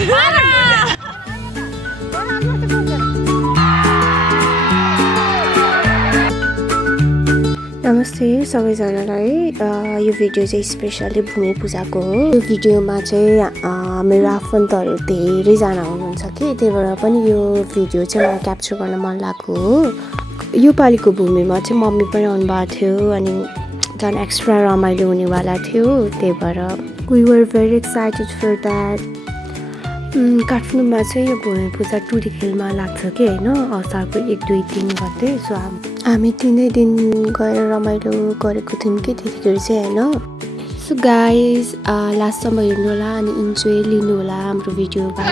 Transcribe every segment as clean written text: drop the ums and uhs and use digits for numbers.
नमस्ते सबैजनालाई यो भिडियो चाहिँ स्पेशली भूमि पूजाको हो। यो भिडियोमा चाहिँ मेरो आफन्तहरू धेरैजना हुनुहुन्छ कि त्यही भएर पनि यो भिडियो चाहिँ मलाई क्याप्चर गर्न मन लागेको हो। यो पालिको भूमिमा चाहिँ मम्मी पनि आउनुभएको थियो अनि झन् एक्स्ट्रा रमाइलो हुनेवाला थियो। त्यही भएर we were very excited for that. काठमाडौँमा चाहिँ यो भूमि पूजा टुरी खेलमा लाग्छ कि होइन, असारको 1, 2, 3 गते। सो हामी 3 दिन गएर रमाइलो गरेको थियौँ कि त्यतिखेर चाहिँ होइन। सो गाइज लास्टसम्म हेर्नु होला अनि इन्जोय लिनु होला हाम्रो भिडियोबाट।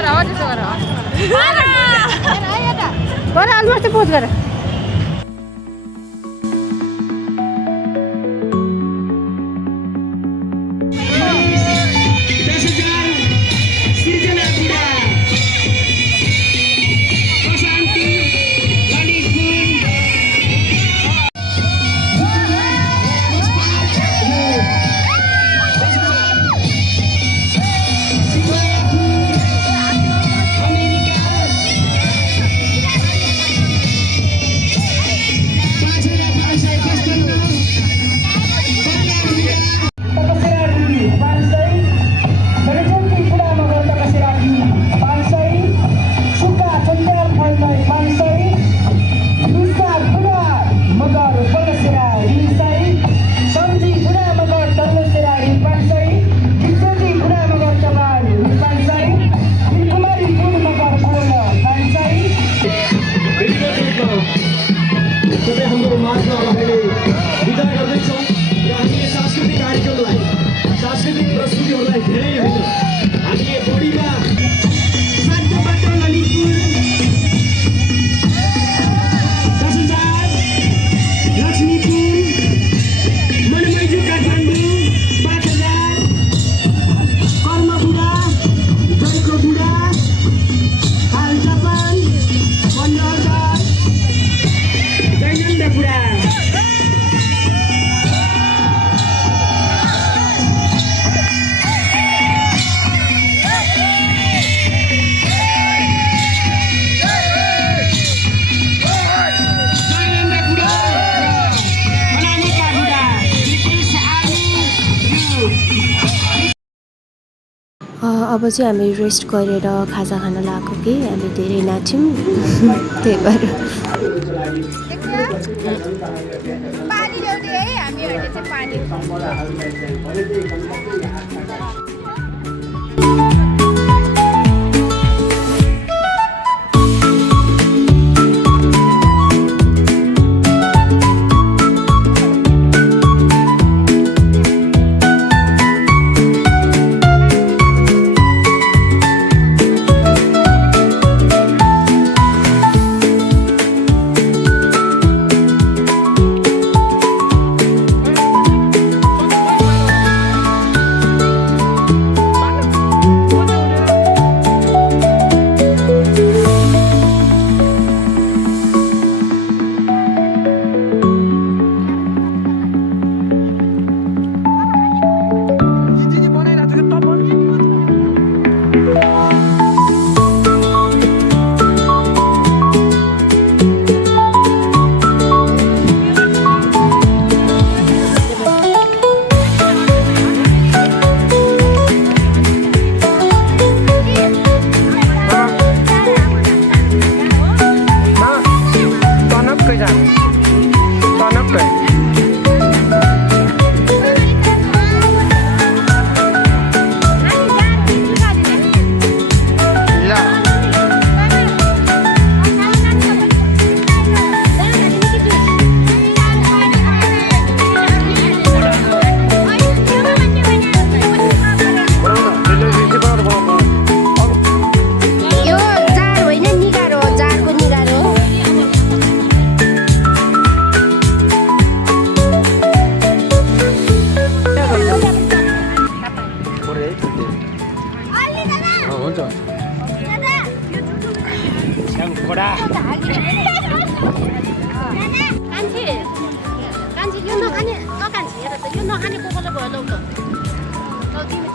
अब चाहिँ हामी रेस्ट गरेर खाजा खान लागेको कि हामी धेरै नाच्यौँ त्यही भएर। पानी ल्याउँदै है हामीहरूले चाहिँ पानी।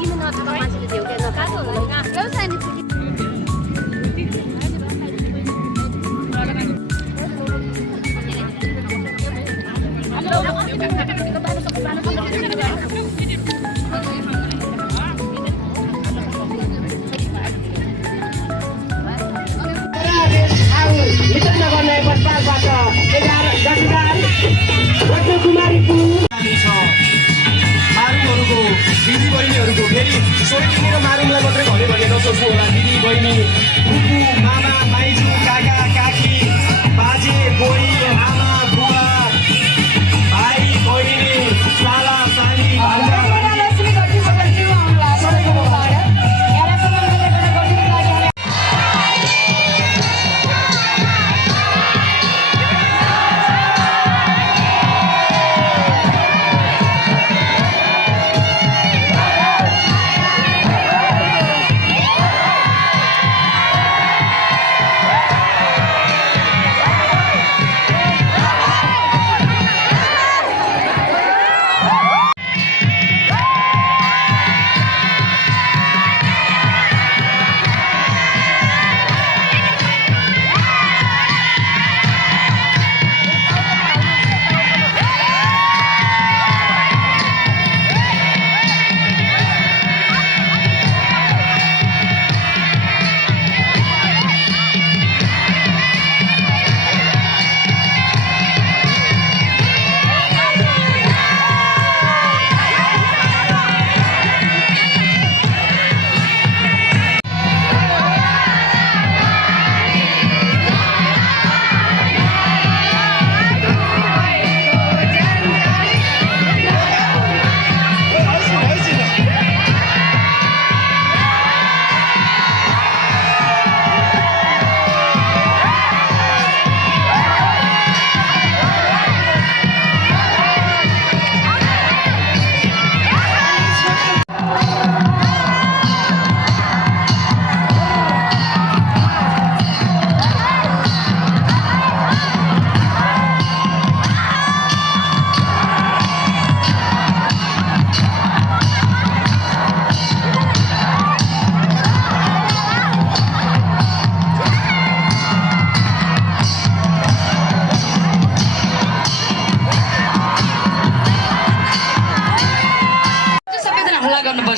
तिमी नथाहा मान्छेले देऊ क्या नखाएको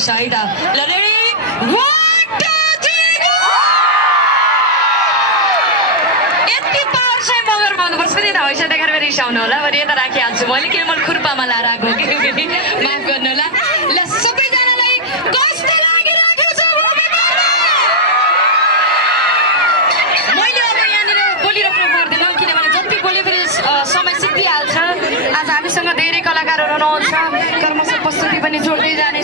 गर्नुपर्छ है त ल रेडी 1 2 3 go यति पावर चाहिँ मगर भन्नुपर्छ नि त हैसा देखाएर फेरि रिसाउनु होला भने यता राखिहाल्छु मैले किन मैले खुर्पामा लाएर आएको कि माफ गर्नु होला ल सबैजनालाई कस्तो लागिराखेको छ मैले अब यहाँनिर बोलिराख्नु पर्दैन किनभने जति बोले फेरि समय सिद्धिहाल्छ आज हामीसँग धेरै कलाकारहरू आउँछ कर्मश प्रस्तुति पनि जोड्दै जाने